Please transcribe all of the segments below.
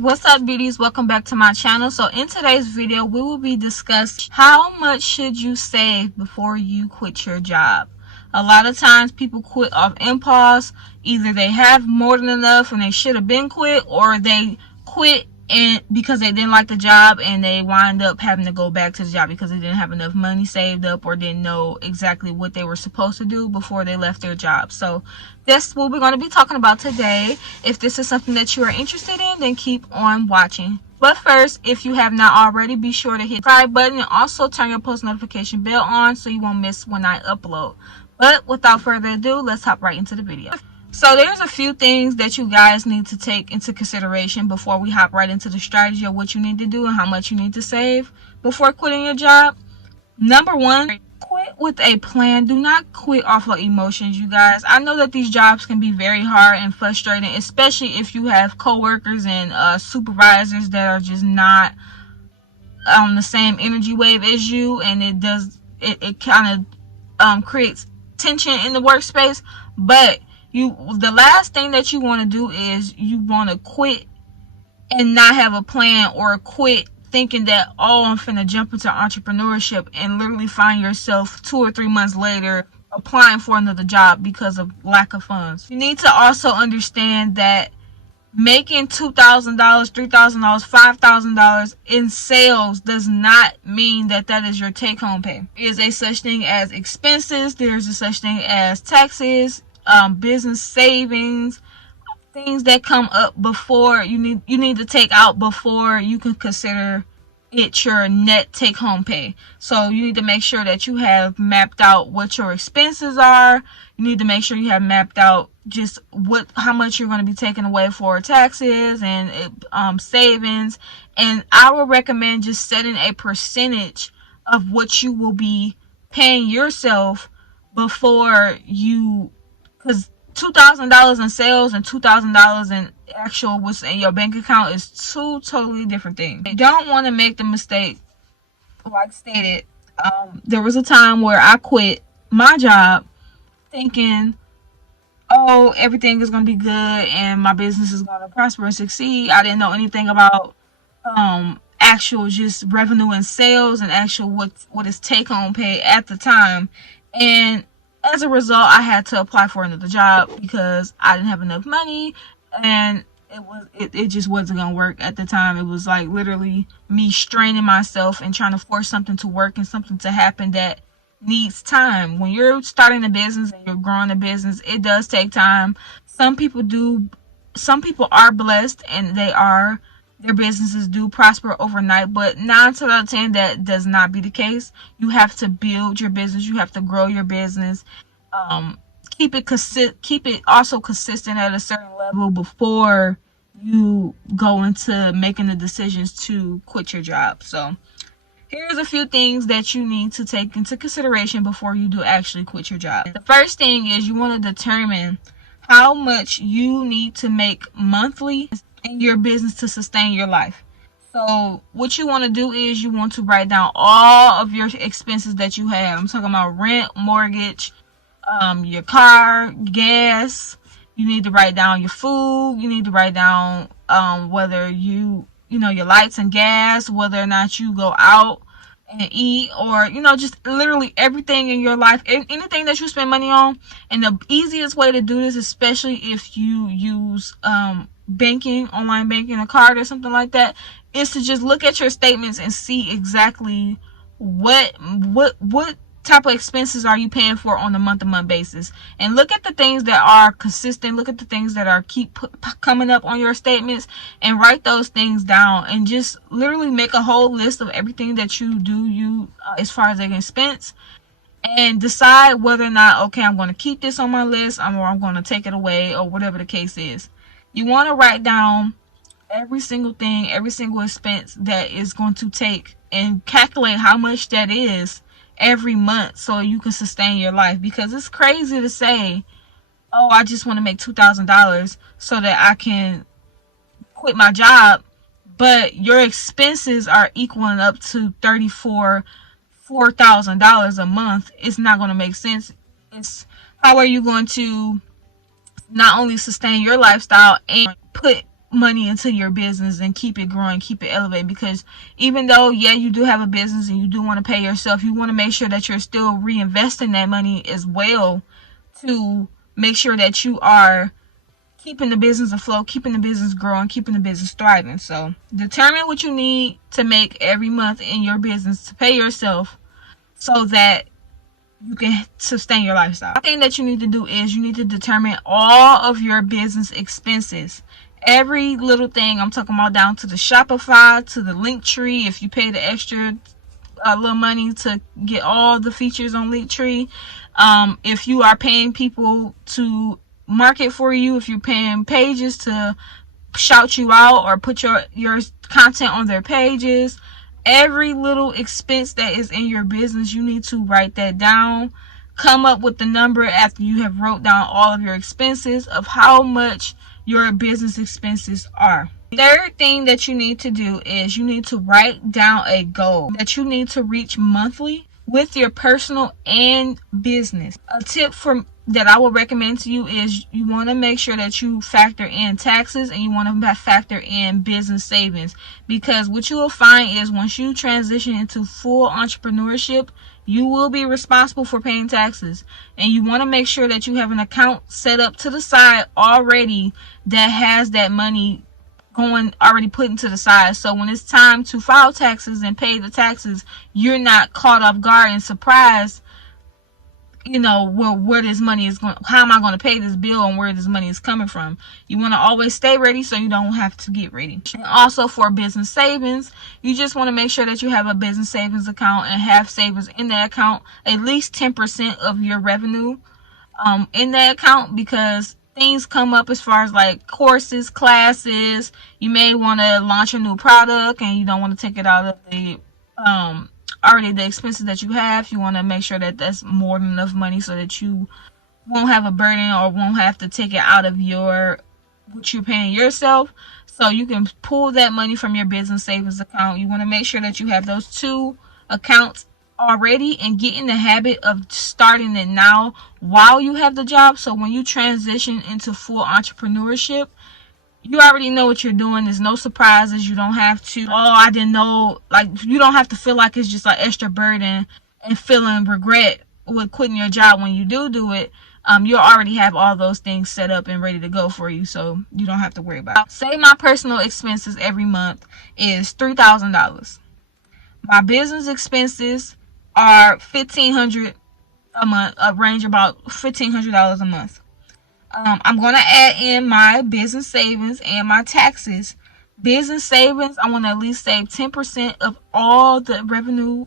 What's up, beauties? Welcome back to my channel. So in today's video we will be discussing how much should you save before you quit your job. A lot of times people quit off impulse. Either they have more than enough and they should have been quit, or they quit and because they didn't like the job and they wind up having to go back to the job because they didn't have enough money saved up or didn't know exactly what they were supposed to do before they left their job. So that's what we're going to be talking about today. If this is something that you are interested in, then keep on watching. But first, if you have not already, be sure to hit the subscribe button and also turn your post notification bell on so you won't miss when I upload. But without further ado, let's hop right into the video. So there's a few things that you guys need to take into consideration before we hop right into the strategy of what you need to do and how much you need to save before quitting your job. Number one, quit with a plan. Do not quit off of emotions, you guys. I know that these jobs can be very hard and frustrating, especially if you have coworkers and supervisors that are just not on the same energy wave as you, and it kind of creates tension in the workspace. But the last thing that you want to do is you want to quit and not have a plan, or quit thinking that, oh, I'm finna jump into entrepreneurship, and literally find yourself 2 or 3 months later applying for another job because of lack of funds. You need to also understand that making $2,000, $3,000, $5,000 in sales does not mean that that is your take-home pay. There is a such thing as expenses. There's a such thing as taxes, business savings, things that come up before you need to take out before you can consider it your net take-home pay. So you need to make sure that you have mapped out what your expenses are. You need to make sure you have mapped out just how much you're going to be taking away for taxes and savings. And I would recommend just setting a percentage of what you will be paying yourself before you, because $2,000 in sales and $2,000 in actual what's in your bank account is two totally different things. You don't want to make the mistake, like stated. There was a time where I quit my job thinking, oh, everything is going to be good and my business is going to prosper and succeed. I didn't know anything about actual just revenue and sales and actual what is take-home pay at the time. And as a result, I had to apply for another job because I didn't have enough money, and it just wasn't gonna work at the time. It was like literally me straining myself and trying to force something to work and something to happen that needs time. When you're starting a business and you're growing a business, it does take time. Some people are blessed and their businesses do prosper overnight, but 9 out of 10 that does not be the case. You have to build your business. You have to grow your business. Keep it also consistent at a certain level before you go into making the decisions to quit your job. So here's a few things that you need to take into consideration before you do actually quit your job. The first thing is you want to determine how much you need to make monthly in your business to sustain your life. So what you want to do is you want to write down all of your expenses that you have. I'm talking about rent, mortgage, your car, gas. You need to write down your food. You need to write down whether your lights and gas, whether or not you go out and eat, or just literally everything in your life, anything that you spend money on. And the easiest way to do this, especially if you use banking, online banking, a card or something like that, is to just look at your statements and see exactly what type of expenses are you paying for on a month-to-month basis, and look at the things that are consistent. Look at the things that are keep coming up on your statements, and write those things down, and just literally make a whole list of everything that you do as far as an expense, and decide whether or not, okay, I'm going to keep this on my list, or I'm going to take it away, or whatever the case is. You want to write down every single thing, every single expense that is going to take, and calculate how much that is every month so you can sustain your life. Because it's crazy to say, oh, I just want to make $2,000 so that I can quit my job, but your expenses are equaling up to $4,000 a month. It's not going to make sense. How are you going to not only sustain your lifestyle and put money into your business and keep it growing, keep it elevated. Because even though, yeah, you do have a business and you do want to pay yourself, you want to make sure that you're still reinvesting that money as well to make sure that you are keeping the business afloat, keeping the business growing, keeping the business thriving. So determine what you need to make every month in your business to pay yourself so that you can sustain your lifestyle. The thing that you need to do is you need to determine all of your business expenses. Every little thing, I'm talking about down to the Shopify, to the Linktree. If you pay the extra little money to get all the features on Linktree. If you are paying people to market for you, if you're paying pages to shout you out or put your content on their pages, every little expense that is in your business, you need to write that down. Come up with the number after you have wrote down all of your expenses of how much your business expenses are. Third thing that you need to do is you need to write down a goal that you need to reach monthly with your personal and business. A tip that I will recommend to you is you want to make sure that you factor in taxes and you want to factor in business savings, because what you will find is once you transition into full entrepreneurship, you will be responsible for paying taxes, and you want to make sure that you have an account set up to the side already that has that money going already put into the side. So when it's time to file taxes and pay the taxes, you're not caught off guard and surprised, where this money is going, how am I going to pay this bill and where this money is coming from. You want to always stay ready so you don't have to get ready. And also for business savings, you just want to make sure that you have a business savings account and have savings in that account, at least 10% of your revenue in that account, because things come up as far as like courses, classes. You may want to launch a new product and you don't want to take it out of the already the expenses that you have. You want to make sure that that's more than enough money so that you won't have a burden or won't have to take it out of what you're paying yourself. So you can pull that money from your business savings account. You want to make sure that you have those two accounts already and get in the habit of starting it now while you have the job. So when you transition into full entrepreneurship, you already know what you're doing. There's no surprises. You don't have to, I didn't know, you don't have to feel like it's just an extra burden and feeling regret with quitting your job when you do it. You'll already have all those things set up and ready to go for you, so you don't have to worry about it. Say my personal expenses every month is $3,000. My business expenses are $1,500 a month, range about $1,500 a month. I'm going to add in my business savings and my taxes. Business savings, I want to at least save 10% of all the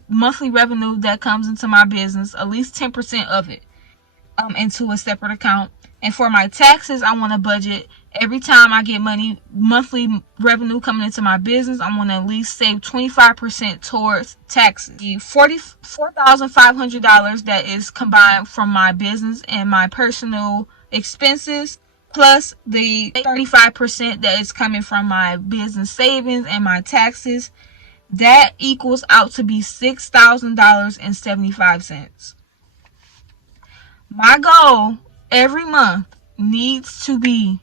monthly revenue that comes into my business, at least 10% of it, into a separate account. And for my taxes, I want to budget every time I get monthly revenue coming into my business, I want to at least save 25% towards taxes. The $44,500 that is combined from my business and my personal expenses, plus the 35% that is coming from my business savings and my taxes, that equals out to be $6,000.75. My goal every month needs to be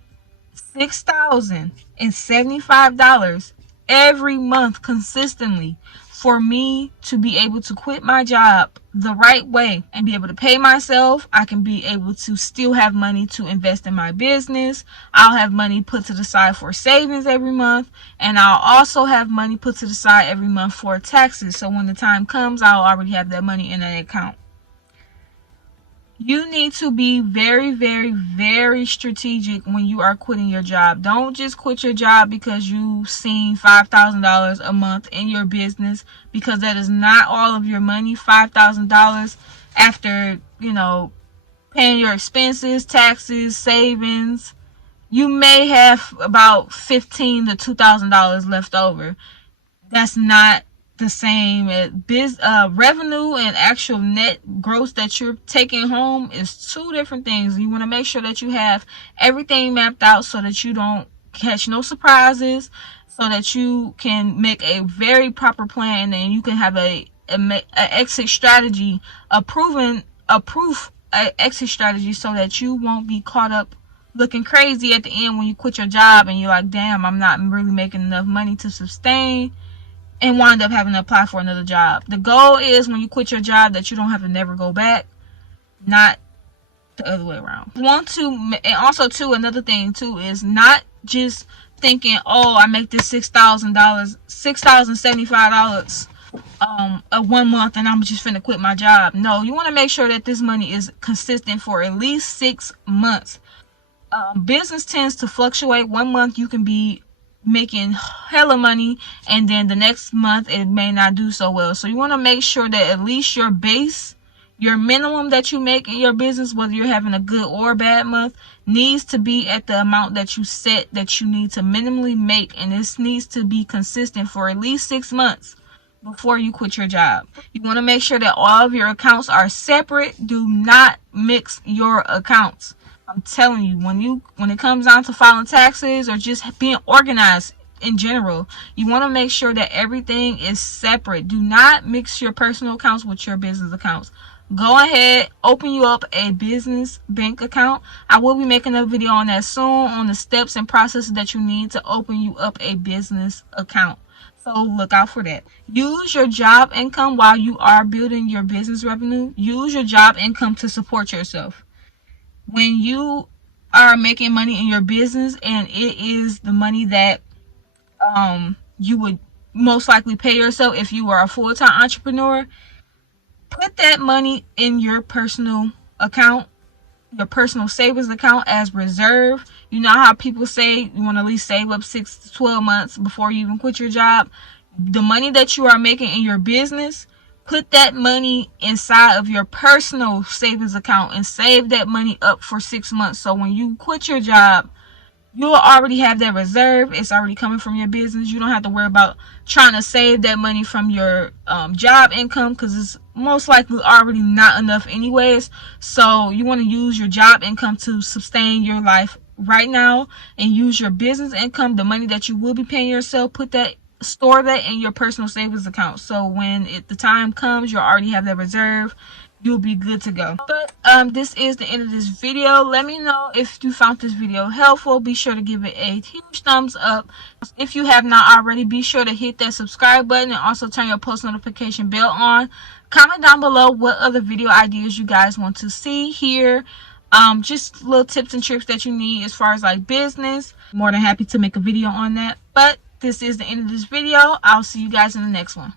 $6,075 every month consistently for me to be able to quit my job the right way and be able to pay myself. I can be able to still have money to invest in my business. I'll have money put to the side for savings every month, and I'll also have money put to the side every month for taxes. So when the time comes, I'll already have that money in that account. You need to be very, very, very strategic when you are quitting your job. Don't just quit your job because you've seen $5,000 a month in your business, because that is not all of your money. $5,000 after, paying your expenses, taxes, savings, you may have about $1,500 to $2,000 left over. That's not the same. Revenue and actual net gross that you're taking home is two different things. You want to make sure that you have everything mapped out so that you don't catch no surprises, so that you can make a very proper plan, and you can have a exit strategy, a proof exit strategy, so that you won't be caught up looking crazy at the end when you quit your job and you're like, damn, I'm not really making enough money to sustain, and wind up having to apply for another job. The goal is when you quit your job that you don't have to never go back, not the other way around. And also too, another thing too is not just thinking, oh, I make this $6,075 a 1 month and I'm just finna quit my job. No, you want to make sure that this money is consistent for at least 6 months. Business tends to fluctuate. 1 month you can be making hella money, and then the next month it may not do so well. So you want to make sure that at least your base, your minimum that you make in your business, whether you're having a good or bad month, needs to be at the amount that you set that you need to minimally make, and this needs to be consistent for at least 6 months before you quit your job. You want to make sure that all of your accounts are separate. Do not mix your accounts. I'm telling you, when it comes down to filing taxes or just being organized in general, you want to make sure that everything is separate. Do not mix your personal accounts with your business accounts. Go ahead, open you up a business bank account. I will be making a video on that soon, on the steps and processes that you need to open you up a business account. So look out for that. Use your job income while you are building your business revenue. Use your job income to support yourself. When you are making money in your business and it is the money that you would most likely pay yourself if you were a full-time entrepreneur, put that money in your personal account, your personal savings account, as reserve. You know how people say you want to at least save up 6 to 12 months before you even quit your job? The money that you are making in your business, put that money inside of your personal savings account and save that money up for 6 months. So when you quit your job, you'll already have that reserve. It's already coming from your business. You don't have to worry about trying to save that money from your job income, because it's most likely already not enough anyways. So you want to use your job income to sustain your life right now, and use your business income, the money that you will be paying yourself, store that in your personal savings account. So when the time comes, you'll already have that reserve. You'll be good to go. But this is the end of this video. Let me know if you found this video helpful. Be sure to give it a huge thumbs up. If you have not already, be sure to hit that subscribe button and also turn your post notification bell on. Comment down below what other video ideas you guys want to see here. Just little tips and tricks that you need as far as like business. More than happy to make a video on that. But this is the end of this video. I'll see you guys in the next one.